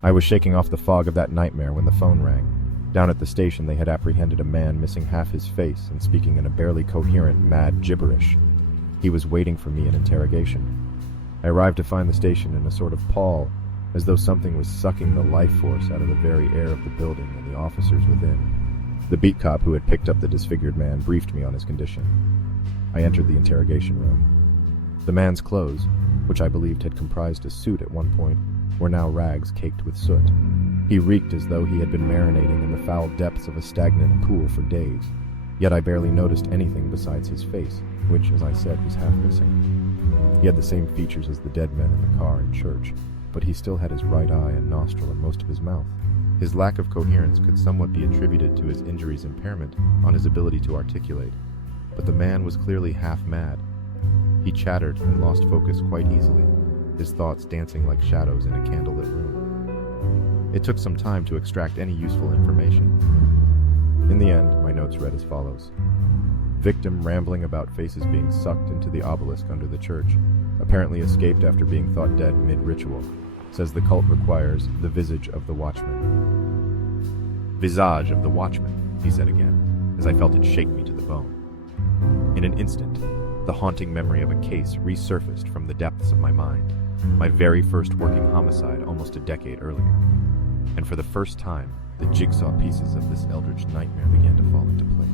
I was shaking off the fog of that nightmare when the phone rang. Down at the station, they had apprehended a man missing half his face and speaking in a barely coherent, mad gibberish. He was waiting for me in interrogation. I arrived to find the station in a sort of pall, as though something was sucking the life force out of the very air of the building and the officers within. The beat cop who had picked up the disfigured man briefed me on his condition. I entered the interrogation room. The man's clothes, which I believed had comprised a suit at one point, were now rags caked with soot. He reeked as though he had been marinating in the foul depths of a stagnant pool for days. Yet I barely noticed anything besides his face, which, as I said, was half missing. He had the same features as the dead men in the car in church, but he still had his right eye and nostril and most of his mouth. His lack of coherence could somewhat be attributed to his injury's impairment on his ability to articulate, but the man was clearly half mad. He chattered and lost focus quite easily, his thoughts dancing like shadows in a candlelit room. It took some time to extract any useful information. In the end, my notes read as follows. Victim rambling about faces being sucked into the obelisk under the church, apparently escaped after being thought dead mid-ritual. Says the cult requires the visage of the watchman. Visage of the watchman, he said again, as I felt it shake me to the bone. In an instant, the haunting memory of a case resurfaced from the depths of my mind, my very first working homicide almost a decade earlier. And for the first time, the jigsaw pieces of this eldritch nightmare began to fall into place.